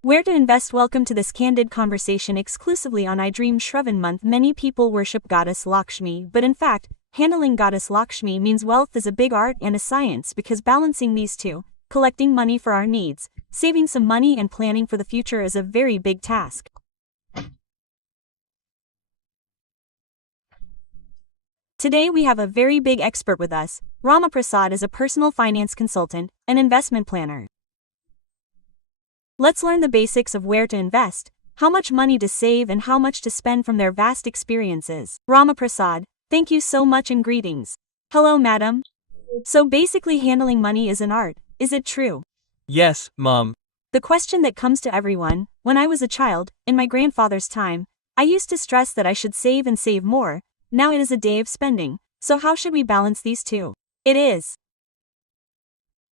Where to invest? Welcome to this candid conversation exclusively on iDream Shravan month. Many people worship goddess Lakshmi, but in fact, handling goddess Lakshmi means wealth is a big art and a science because balancing these two, collecting money for our needs, saving some money and planning for the future is a very big task. Today we have a very big expert with us. Prasad is a personal finance consultant, an investment planner. Let's learn the basics of where to invest, how much money to save and how much to spend from their vast experiences. Prasad, thank you so much and greetings. Hello madam. So basically handling money is an art, is it true? Yes, Mom. The question that comes to everyone, when I was a child, in my grandfather's time, I used to stress that I should save and save more. Now it is a day of spending, so how should we balance these two? It is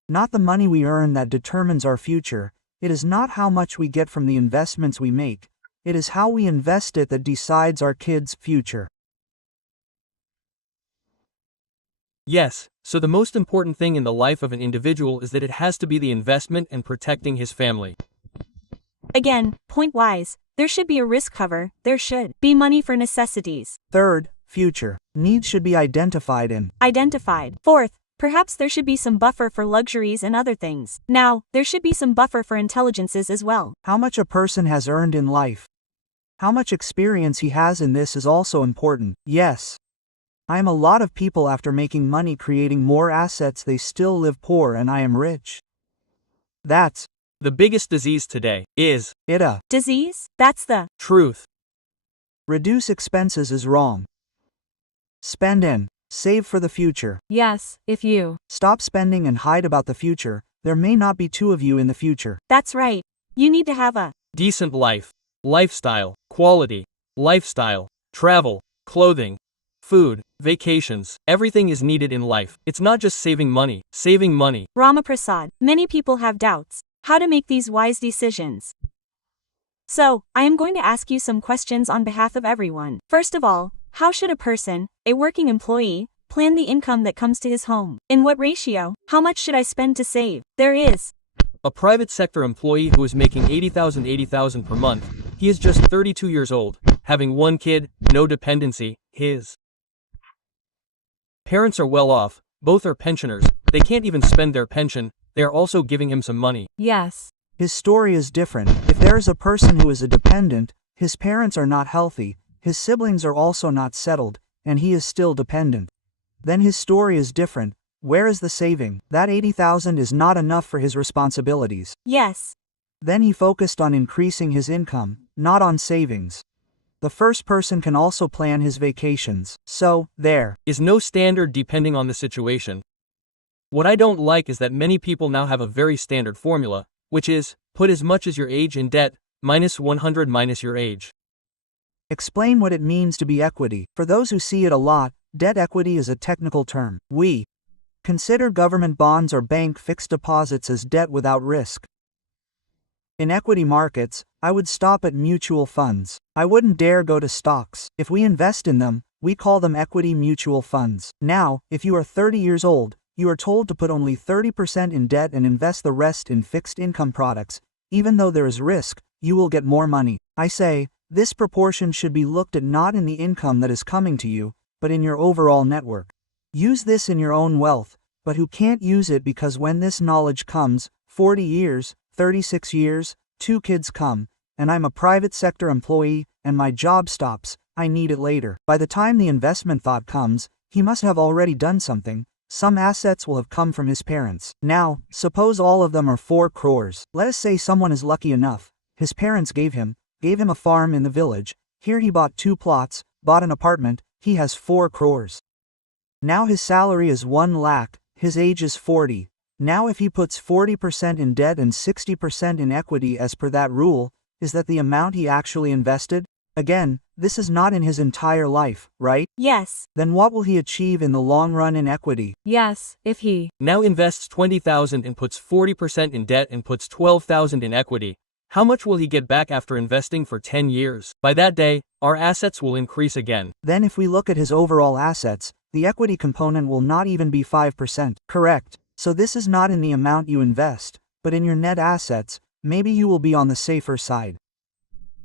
not the money we earn that determines our future, it is not how much we get from the investments we make, it is how we invest it that decides our kids' future. Yes, so the most important thing in the life of an individual is that it has to be the investment and protecting his family. Again, point-wise, there should be a risk cover, there should be money for necessities. Third, future needs should be identified. Fourth, perhaps there should be some buffer for luxuries and other things. Now, there should be some buffer for intelligences as well. How much a person has earned in life, how much experience he has in this is also important. Yes, I am a lot of people after making money creating more assets they still live poor and I am rich. That's the biggest disease today, is it a disease? That's the truth. Reduce expenses is wrong. Spend in, save for the future. Yes, if you stop spending and hide about the future, there may not be two of you in the future. That's right. You need to have a decent life, lifestyle, quality, lifestyle, travel, clothing, food, vacations, everything is needed in life. It's not just saving money. Prasad, many people have doubts how to make these wise decisions. So, I am going to ask you some questions on behalf of everyone. First of all, how should a person, a working employee, plan the income that comes to his home? In what ratio? How much should I spend to save? There is a private sector employee who is making $80,000 per month. He is just 32 years old, having one kid, no dependency. His parents are well off, both are pensioners, they can't even spend their pension, they are also giving him some money. Yes. His story is different. If there is a person who is a dependent, his parents are not healthy, his siblings are also not settled, and he is still dependent. Then his story is different. Where is the saving? That $80,000 is not enough for his responsibilities. Yes. Then he focused on increasing his income, not on savings. The first person can also plan his vacations, so, there is no standard depending on the situation. What I don't like is that many people now have a very standard formula, which is, put as much as your age in debt, minus 100 minus your age. Explain what it means to be equity. For those who see it a lot, debt equity is a technical term. We consider government bonds or bank fixed deposits as debt without risk. In equity markets, I would stop at mutual funds. I wouldn't dare go to stocks. If we invest in them, we call them equity mutual funds. Now, if you are 30 years old, you are told to put only 30% in debt and invest the rest in fixed income products. Even though there is risk, you will get more money. I say, this proportion should be looked at not in the income that is coming to you, but in your overall network. Use this in your own wealth, but who can't use it because when this knowledge comes, 40 years, 36 years, 2 kids come, and I'm a private sector employee, and my job stops, I need it later. By the time the investment thought comes, he must have already done something. Some assets will have come from his parents. Now, suppose all of them are 4 crores. Let us say someone is lucky enough. His parents gave him a farm in the village. Here he bought 2 plots, bought an apartment, he has 4 crores. Now his salary is 1 lakh, his age is 40. Now if he puts 40% in debt and 60% in equity as per that rule, is that the amount he actually invested? Again, this is not in his entire life, right? Yes. Then what will he achieve in the long run in equity? Yes, if he now invests 20,000 and puts 40% in debt and puts 12,000 in equity. How much will he get back after investing for 10 years? By that day, our assets will increase again. Then if we look at his overall assets, the equity component will not even be 5%. Correct. So this is not in the amount you invest, but in your net assets. maybe you will be on the safer side.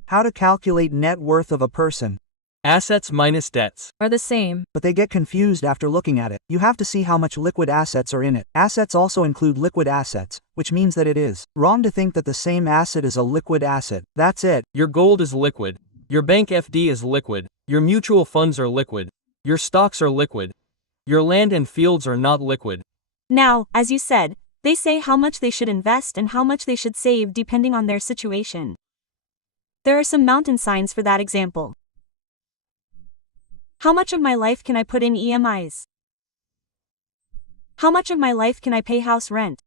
How to calculate net worth of a person. Assets minus debts are the same, but they get confused after looking at it. You have to see how much liquid assets are in it. Assets also include liquid assets, which means that it is wrong to think that the same asset is a liquid asset. That's it. Your gold is liquid. Your bank FD is liquid. Your mutual funds are liquid. Your stocks are liquid. Your land and fields are not liquid. Now, as you said, they say how much they should invest and how much they should save depending on their situation. There are some mountain signs for that example. How much of my life can I put in EMIs? How much of my life can I pay house rent?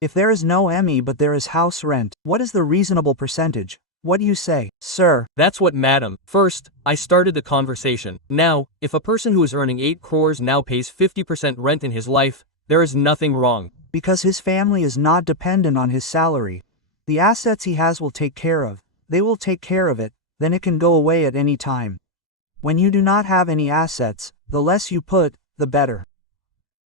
If there is no ME but there is house rent, what is the reasonable percentage? What do you say, sir? That's what, madam. First, I started the conversation. Now, if a person who is earning 8 crores now pays 50% rent in his life, there is nothing wrong. Because his family is not dependent on his salary. The assets he has will take care of. They will take care of it, then it can go away at any time. When you do not have any assets, the less you put, the better.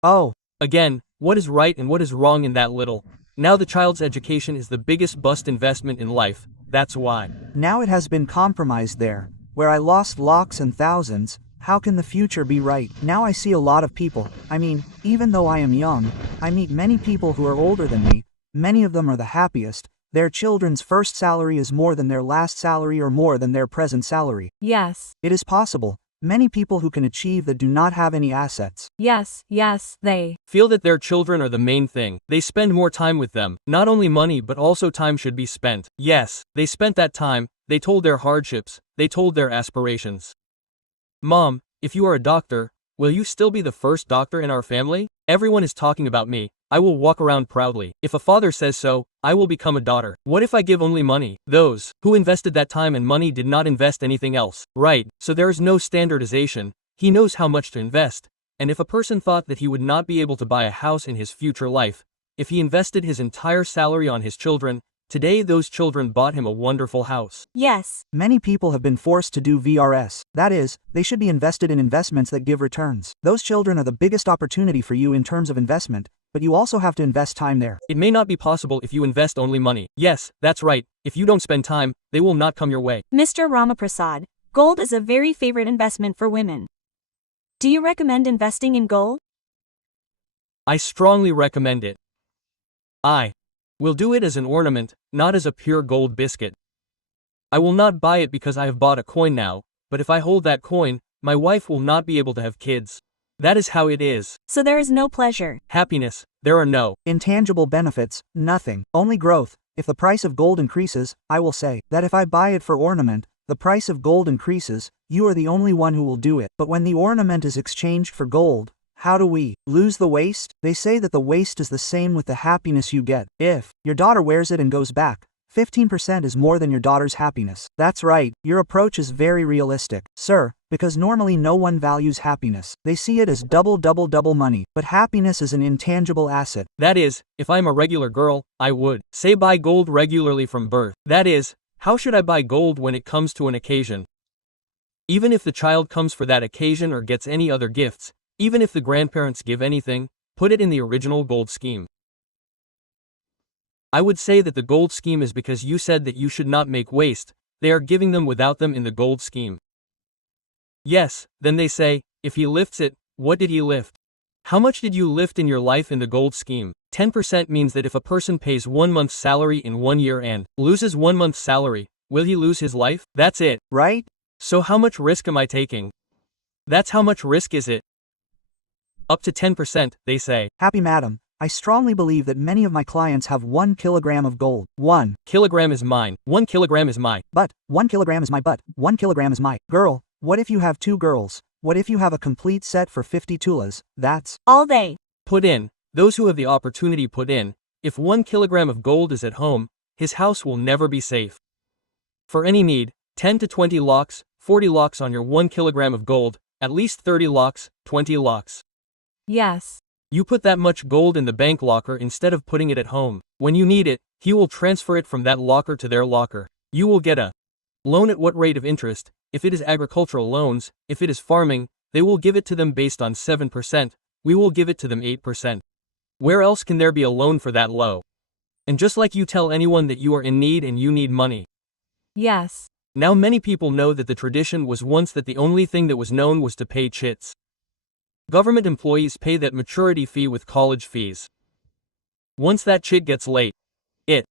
Oh. Again, what is right and what is wrong in that little? Now the child's education is the biggest bust investment in life, that's why. Now it has been compromised there, where I lost lakhs and thousands. How can the future be right? Now I see a lot of people, even though I am young, I meet many people who are older than me, many of them are the happiest. Their children's first salary is more than their last salary or more than their present salary. Yes. It is possible. Many people who can achieve that do not have any assets. Yes, they feel that their children are the main thing. They spend more time with them. Not only money but also time should be spent. Yes, they spent that time, they told their hardships, they told their aspirations. Mom, if you are a doctor, will you still be the first doctor in our family? Everyone is talking about me. I will walk around proudly. If a father says so, I will become a daughter. What if I give only money? Those who invested that time and money did not invest anything else. Right, so there is no standardization. He knows how much to invest. And if a person thought that he would not be able to buy a house in his future life, if he invested his entire salary on his children, today those children bought him a wonderful house. Yes. Many people have been forced to do VRS. That is, they should be invested in investments that give returns. Those children are the biggest opportunity for you in terms of investment, but you also have to invest time there. It may not be possible if you invest only money. Yes, that's right. If you don't spend time, they will not come your way. Mr. Prasad, gold is a very favorite investment for women. Do you recommend investing in gold? I strongly recommend it. I will do it as an ornament, not as a pure gold biscuit. I will not buy it because I have bought a coin now, but if I hold that coin, my wife will not be able to have kids. That is how it is. So there is no pleasure. Happiness, there are no intangible benefits, nothing, only growth. If the price of gold increases, I will say that if I buy it for ornament, the price of gold increases, you are the only one who will do it. But when the ornament is exchanged for gold, how do we lose the waste? They say that the waste is the same with the happiness you get. If your daughter wears it and goes back, 15% is more than your daughter's happiness. That's right, your approach is very realistic, sir, because normally no one values happiness. They see it as double money, but happiness is an intangible asset. That is, if I'm a regular girl, I would say buy gold regularly from birth. That is, how should I buy gold when it comes to an occasion? Even if the child comes for that occasion or gets any other gifts, even if the grandparents give anything, put it in the original gold scheme. I would say that the gold scheme is because you said that you should not make waste, they are giving them without them in the gold scheme. Yes, then they say, if he lifts it, what did he lift? How much did you lift in your life in the gold scheme? 10% means that if a person pays 1 month's salary in 1 year and loses 1 month's salary, will he lose his life? That's it. Right? So how much risk am I taking? That's how much risk is it? Up to 10%, they say. Happy madam, I strongly believe that many of my clients have 1 kilogram of gold. 1 kilogram is mine. 1 kilogram is my butt. 1 kilogram is my butt. 1 kilogram is my girl. What if you have 2 girls? What if you have a complete set for 50 tulas? That's all they put in. Those who have the opportunity put in. If 1 kilogram of gold is at home, his house will never be safe. For any need, 10 to 20 lakhs, 40 lakhs on your 1 kilogram of gold, at least 30 lakhs, 20 lakhs. Yes. You put that much gold in the bank locker instead of putting it at home. When you need it, he will transfer it from that locker to their locker. You will get a loan at what rate of interest? If it is agricultural loans, if it is farming, they will give it to them based on 7%, we will give it to them 8%. Where else can there be a loan for that low? And just like you tell anyone that you are in need and you need money. Yes. Now many people know that the tradition was once that the only thing that was known was to pay chits. Government employees pay that maturity fee with college fees. Once that chit gets late, it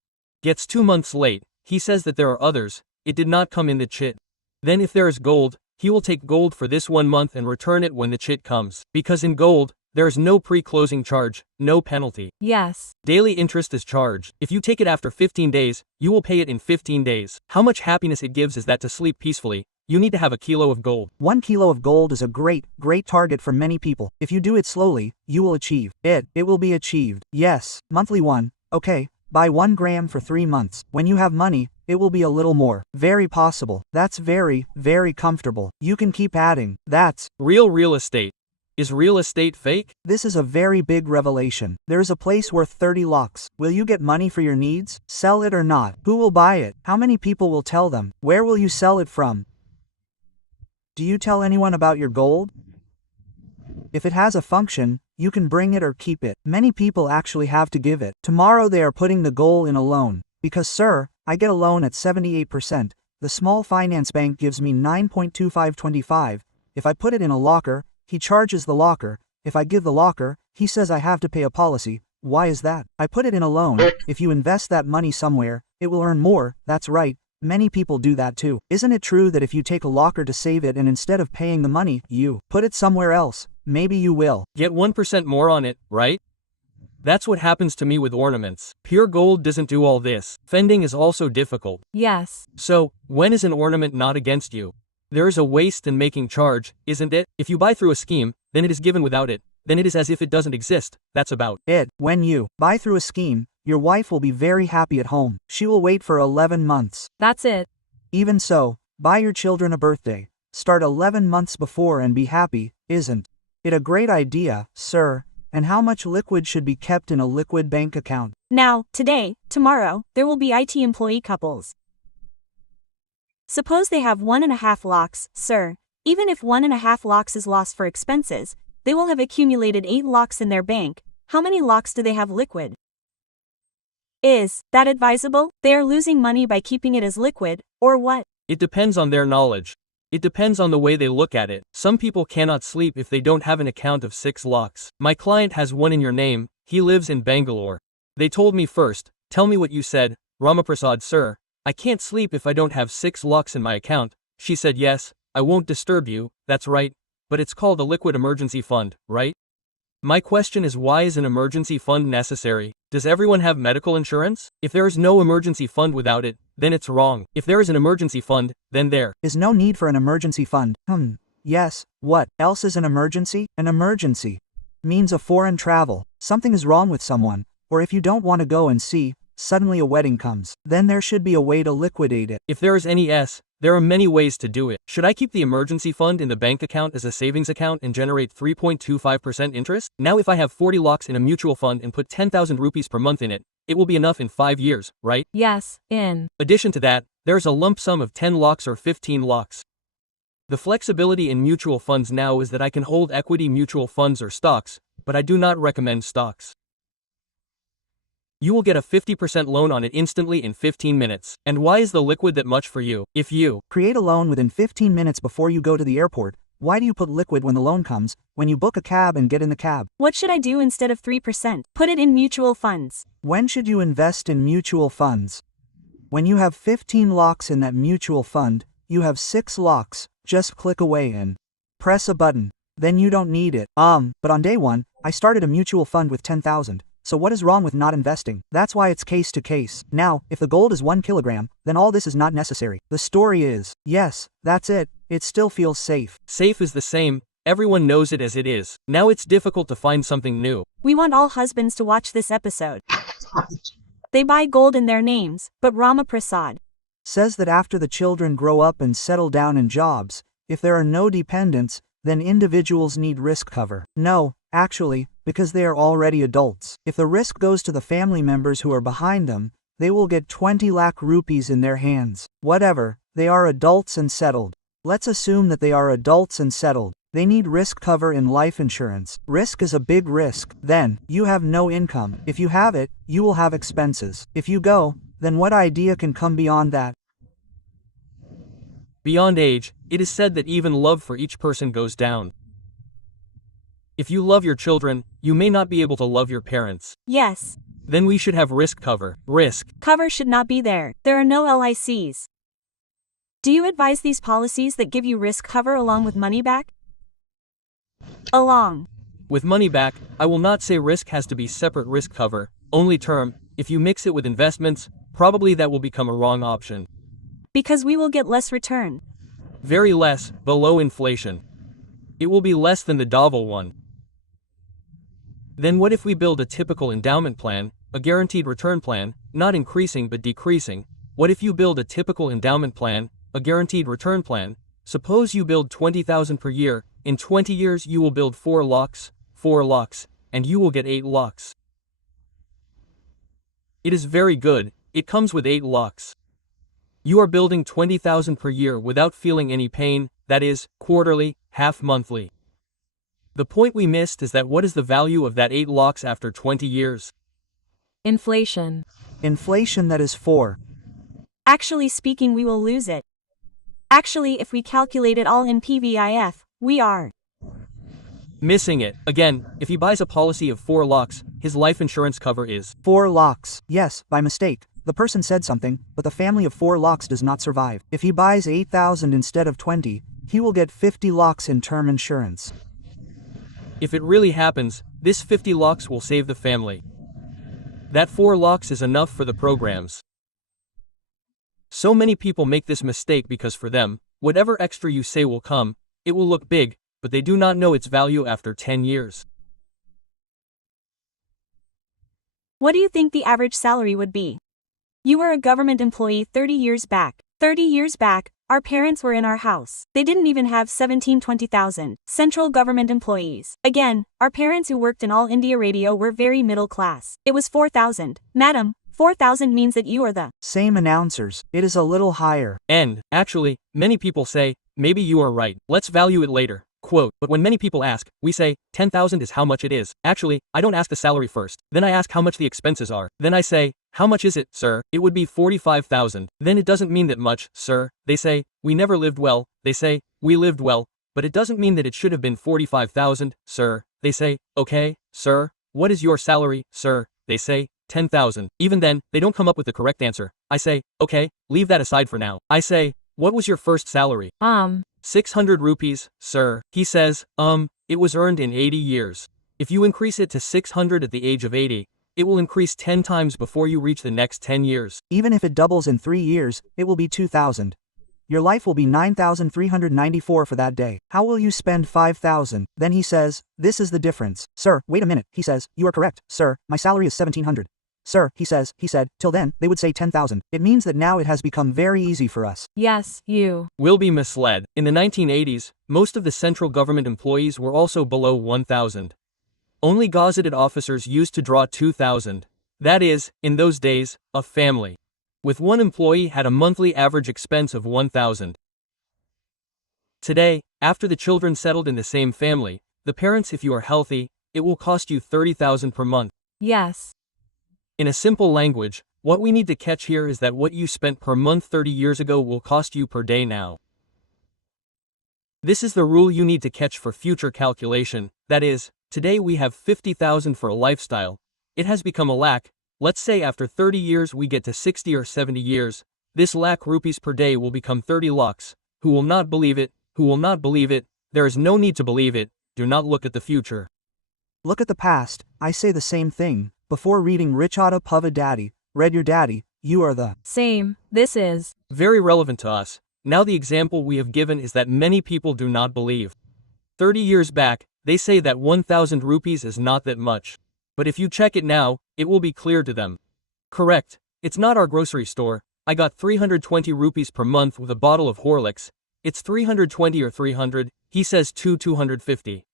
gets 2 months late, he says that there are others, it did not come in the chit. Then if there is gold, he will take gold for this 1 month and return it when the chit comes. Because in gold, there is no pre-closing charge, no penalty. Yes. Daily interest is charged. If you take it after 15 days, you will pay it in 15 days. How much happiness it gives is that to sleep peacefully, you need to have a kilo of gold. 1 kilo of gold is a great target for many people. If you do it slowly, you will achieve it. It will be achieved. Yes, monthly one. Okay, buy 1 gram for 3 months. When you have money, it will be a little more. Very possible. That's very comfortable. You can keep adding. That's real estate. Is real estate fake? This is a very big revelation. There is a place worth 30 lakhs. Will you get money for your needs? Sell it or not? Who will buy it? How many people will tell them? Where will you sell it from? Do you tell anyone about your gold? If it has a function, you can bring it or keep it. Many people actually have to give it. Tomorrow they are putting the gold in a loan. Because sir, I get a loan at 78%. The small finance bank gives me 9.2525. If I put it in a locker, he charges the locker. If I give the locker, he says I have to pay a policy. Why is that? I put it in a loan. If you invest that money somewhere, it will earn more. That's right. Many people do that too. Isn't it true that if you take a locker to save it and instead of paying the money, you put it somewhere else, maybe you will get 1% more on it, right? That's what happens to me with ornaments. Pure gold doesn't do all this. Fending is also difficult. Yes. So, when is an ornament not against you? There is a waste in making charge, isn't it? If you buy through a scheme, then it is given without it. Then it is as if it doesn't exist. That's about it. When you buy through a scheme, your wife will be very happy at home. She will wait for 11 months. That's it. Even so, buy your children a birthday. Start 11 months before and be happy, isn't it a great idea, sir? And how much liquid should be kept in a liquid bank account? Now, today, tomorrow, there will be IT employee couples. Suppose they have 1.5 lakhs, sir. Even if 1.5 lakhs is lost for expenses, they will have accumulated 8 lakhs in their bank. How many lakhs do they have liquid? Is that advisable? They are losing money by keeping it as liquid, or what? It depends on their knowledge. It depends on the way they look at it. Some people cannot sleep if they don't have an account of 6 lakhs. My client has one in your name, he lives in Bangalore. They told me first, tell me what you said, Prasad sir, I can't sleep if I don't have 6 lakhs in my account. She said yes, I won't disturb you, that's right, but it's called a liquid emergency fund, right? My question is, why is an emergency fund necessary? Does everyone have medical insurance? If there is no emergency fund without it, then it's wrong. If there is an emergency fund, then there is no need for an emergency fund. Yes, what else is an emergency? An emergency means a foreign travel. Something is wrong with someone, or if you don't want to go and see, suddenly a wedding comes. Then there should be a way to liquidate it. If there is any there are many ways to do it. Should I keep the emergency fund in the bank account as a savings account and generate 3.25% interest? Now if I have 40 lakhs in a mutual fund and put 10,000 rupees per month in it, it will be enough in 5 years, right? Yes, in addition to that, there's a lump sum of 10 lakhs or 15 lakhs. The flexibility in mutual funds now is that I can hold equity mutual funds or stocks, but I do not recommend stocks. You will get a 50% loan on it instantly in 15 minutes. And why is the liquid that much for you? If you create a loan within 15 minutes before you go to the airport, why do you put liquid when the loan comes, when you book a cab and get in the cab? What should I do instead of 3%? Put it in mutual funds. When should you invest in mutual funds? When you have 15 lakhs in that mutual fund, you have 6 lakhs, just click away and press a button. Then you don't need it. But on day 1, I started a mutual fund with 10,000. So what is wrong with not investing? That's why it's case to case. Now, if the gold is 1 kilogram, then all this is not necessary. The story is, yes, that's it. It still feels safe. Safe is the same. Everyone knows it as it is. Now it's difficult to find something new. We want all husbands to watch this episode. They buy gold in their names, but Prasad says that after the children grow up and settle down in jobs, if there are no dependents, then individuals need risk cover. No, actually, because they are already adults. If the risk goes to the family members who are behind them, they will get 20 lakh rupees in their hands. Whatever, they are adults and settled. Let's assume that they are adults and settled. They need risk cover in life insurance. Risk is a big risk. Then, you have no income. If you have it, you will have expenses. If you go, then what idea can come beyond that? Beyond age, it is said that even love for each person goes down. If you love your children, you may not be able to love your parents. Yes. Then we should have risk cover. Risk cover should not be there. There are no LICs. Do you advise these policies that give you risk cover along with money back? Along with money back, I will not say risk has to be separate risk cover, only term. If you mix it with investments, probably that will become a wrong option. Because we will get less return. Very less, below inflation. It will be less than the Dovel one. Then what if we build a typical endowment plan, a guaranteed return plan, not increasing but decreasing? What if you build a typical endowment plan, a guaranteed return plan? Suppose you build 20,000 per year, in 20 years you will build 4 locks, and you will get 8 locks. It is very good, it comes with 8 locks. You are building 20,000 per year without feeling any pain, that is, quarterly, half monthly. The point we missed is that what is the value of that 8 locks after 20 years? Inflation. Inflation, that is 4. Actually speaking, we will lose it. Actually, if we calculate it all in PVIF, we are missing it. Again, if he buys a policy of 4 locks, his life insurance cover is 4 locks. Yes, by mistake. The person said something, but the family of 4 locks does not survive. If he buys 8,000 instead of 20, he will get 50 locks in term insurance. If it really happens, this 50 locks will save the family. That 4 locks is enough for the programs. So many people make this mistake because for them, whatever extra you say will come, it will look big, but they do not know its value after 10 years. What do you think the average salary would be? You were a government employee 30 years back. 30 years back, our parents were in our house. They didn't even have 20,000. Central government employees. Again, our parents who worked in All India Radio were very middle class. It was 4,000. Madam, 4,000 means that you are the same announcers. It is a little higher. And, actually, many people say, maybe you are right. Let's value it later. Quote, but when many people ask, we say, 10,000 is how much it is. Actually, I don't ask the salary first. Then I ask how much the expenses are. Then I say, how much is it, sir? It would be 45,000. Then it doesn't mean that much, sir. They say, we never lived well. They say, we lived well. But it doesn't mean that it should have been 45,000, sir. They say, okay, sir. What is your salary, sir? They say, 10,000. Even then, they don't come up with the correct answer. I say, okay, leave that aside for now. I say, what was your first salary? 600 rupees, sir. He says, it was earned in 80 years. If you increase it to 600 at the age of 80, it will increase 10 times before you reach the next 10 years. Even if it doubles in 3 years, it will be 2,000. Your life will be 9,394 for that day. How will you spend 5,000? Then he says, this is the difference. Sir, wait a minute. He says, you are correct, sir. My salary is 1,700. Sir, he said, till then, they would say 10,000. It means that now it has become very easy for us. Yes, you will be misled. In the 1980s, most of the central government employees were also below 1,000. Only gazetted officers used to draw 2,000. That is, in those days, a family with 1 employee had a monthly average expense of 1,000. Today, after the children settled in the same family, the parents, if you are healthy, it will cost you 30,000 per month. Yes. In a simple language, what we need to catch here is that what you spent per month 30 years ago will cost you per day now. This is the rule you need to catch for future calculation. That is, today we have 50,000 for a lifestyle. It has become a lakh. Let's say after 30 years we get to 60 or 70 years, this lakh rupees per day will become 30 lakhs. Who will not believe it? Who will not believe it? There is no need to believe it. Do not look at the future. Look at the past. I say the same thing. Before reading Richada Pava Daddy, read your daddy, you are the same. This is very relevant to us. Now the example we have given is that many people do not believe. 30 years back, they say that 1,000 rupees is not that much. But if you check it now, it will be clear to them. Correct. It's not our grocery store. I got 320 rupees per month with a bottle of Horlicks. It's 320 or 300, he says 250.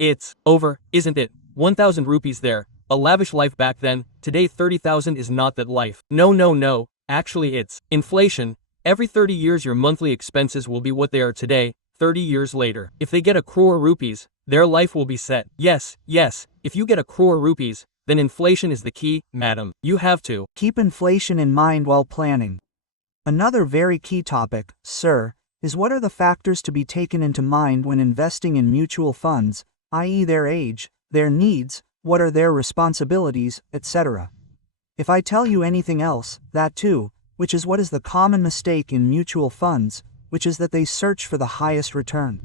It's over, isn't it? 1,000 rupees there. A lavish life back then. Today 30,000 is not that life. No. Actually it's inflation. Every 30 years your monthly expenses will be what they are today. 30 years later. If they get a crore rupees, their life will be set. Yes, if you get a crore rupees, then inflation is the key, madam. You have to keep inflation in mind while planning. Another very key topic, sir, is what are the factors to be taken into mind when investing in mutual funds, i.e. their age, their needs, what are their responsibilities, etc. If I tell you anything else, that too, which is what is the common mistake in mutual funds, which is that they search for the highest return.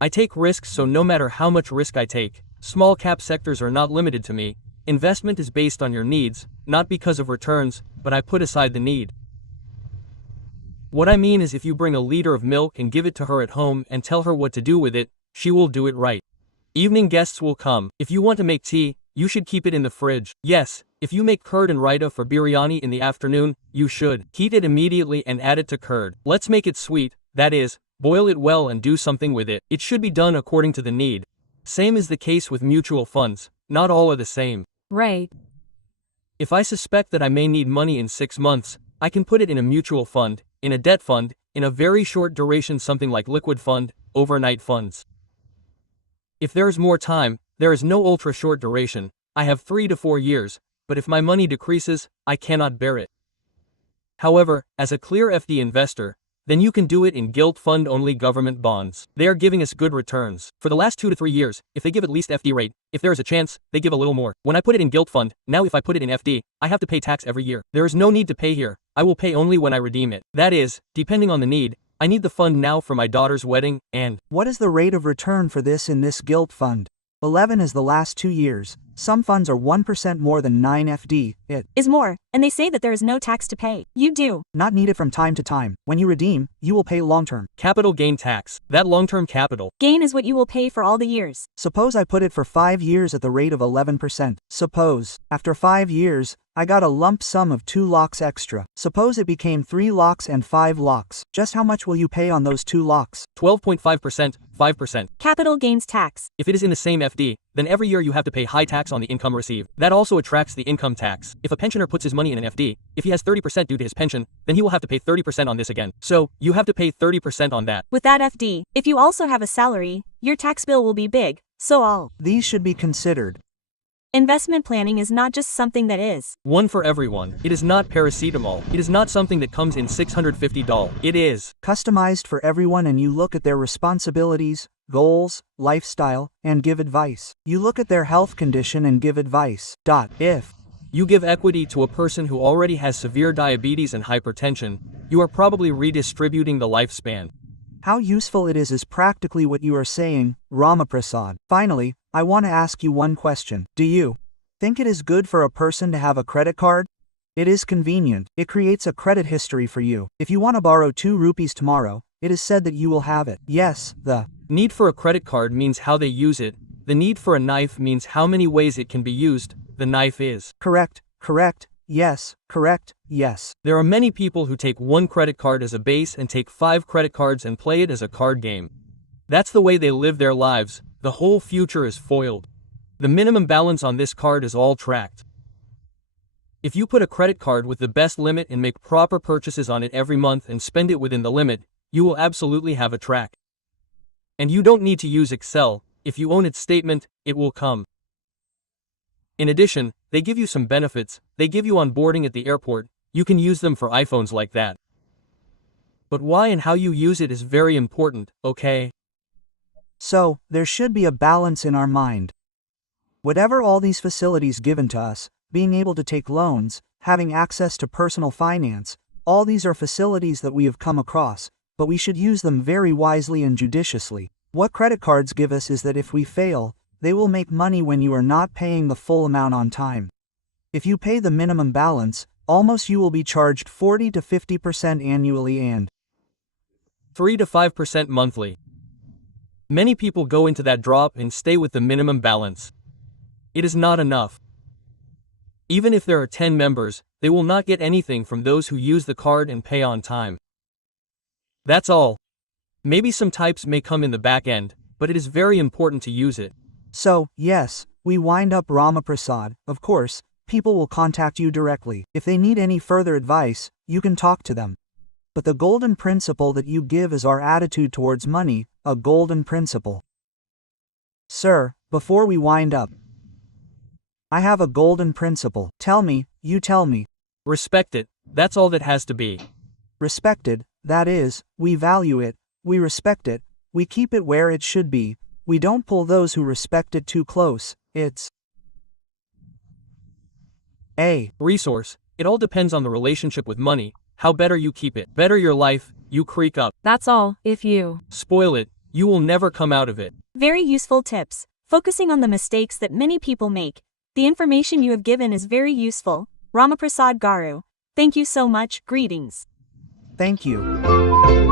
I take risks, so no matter how much risk I take, small cap sectors are not limited to me. Investment is based on your needs, not because of returns, but I put aside the need. What I mean is if you bring a liter of milk and give it to her at home and tell her what to do with it, she will do it right. Evening guests will come. If you want to make tea, you should keep it in the fridge. Yes, if you make curd and raita for biryani in the afternoon, you should heat it immediately and add it to curd. Let's make it sweet, that is, boil it well and do something with it. It should be done according to the need. Same is the case with mutual funds, not all are the same. Right. If I suspect that I may need money in 6 months, I can put it in a mutual fund, in a debt fund, in a very short duration something like liquid fund, overnight funds. If there is more time, there is no ultra short duration, I have 3 to 4 years, but if my money decreases, I cannot bear it. However, as a clear FD investor, then you can do it in gilt fund only government bonds. They are giving us good returns. For the last 2 to 3 years, if they give at least FD rate, if there is a chance, they give a little more. When I put it in gilt fund, now if I put it in FD, I have to pay tax every year. There is no need to pay here. I will pay only when I redeem it. That is, depending on the need, I need the fund now for my daughter's wedding, and what is the rate of return for this in this gilt fund? 11 is the last 2 years. Some funds are 1% more than 9 FD. It is more, and they say that there is no tax to pay. You do not need it from time to time. When you redeem, you will pay long-term capital gain tax. That long-term capital gain is what you will pay for all the years. Suppose I put it for 5 years at the rate of 11%. Suppose, after 5 years, I got a lump sum of 2 lakhs extra. Suppose it became 3 lakhs and 5 lakhs. Just how much will you pay on those 2 lakhs? 12.5%, 5%. Capital gains tax. If it is in the same FD, then every year you have to pay high tax on the income received. That also attracts the income tax. If a pensioner puts his money in an FD, if he has 30% due to his pension, then he will have to pay 30% on this again. So, you have to pay 30% on that. With that FD, if you also have a salary, your tax bill will be big, so all these should be considered. Investment planning is not just something that is one for everyone. It is not paracetamol. It is not something that comes in $650. It is customized for everyone, and you look at their responsibilities, goals, lifestyle, and give advice. You look at their health condition and give advice. If you give equity to a person who already has severe diabetes and hypertension, you are probably redistributing the lifespan. How useful it is practically what you are saying, Prasad. Finally, I want to ask you one question. Do you think it is good for a person to have a credit card? It is convenient. It creates a credit history for you. If you want to borrow 2 rupees tomorrow, it is said that you will have it. Yes, the need for a credit card means how they use it. The need for a knife means how many ways it can be used. The knife is correct, yes. There are many people who take 1 credit card as a base and take 5 credit cards and play it as a card game. That's the way they live their lives. The whole future is foiled. The minimum balance on this card is all tracked. If you put a credit card with the best limit and make proper purchases on it every month and spend it within the limit, you will absolutely have a track. And you don't need to use Excel. If you own its statement, it will come. In addition, they give you some benefits. They give you onboarding at the airport. You can use them for iPhones like that. But why and how you use it is very important, okay? So, there should be a balance in our mind. Whatever all these facilities given to us, being able to take loans, having access to personal finance, all these are facilities that we have come across, but we should use them very wisely and judiciously. What credit cards give us is that if we fail, they will make money when you are not paying the full amount on time. If you pay the minimum balance, almost you will be charged 40 to 50% annually and 3 to 5% monthly. Many people go into that drop and stay with the minimum balance. It is not enough. Even if there are 10 members, they will not get anything from those who use the card and pay on time. That's all. Maybe some types may come in the back end, but it is very important to use it. So, yes, we wind up Prasad. Of course, people will contact you directly. If they need any further advice, you can talk to them. but the golden principle that you give is our attitude towards money, a golden principle. Sir, before we wind up, I have a golden principle. Tell me, you tell me. Respect it, that's all that has to be. Respected, that is, we value it, we respect it, we keep it where it should be, we don't pull those who respect it too close, it's a resource. It all depends on the relationship with money. How better you keep it, better your life, you creak up. That's all, if you Spoil it, you will never come out of it. Very useful tips, focusing on the mistakes that many people make. The information you have given is very useful. Prasad Garu. Thank you so much, greetings. Thank you.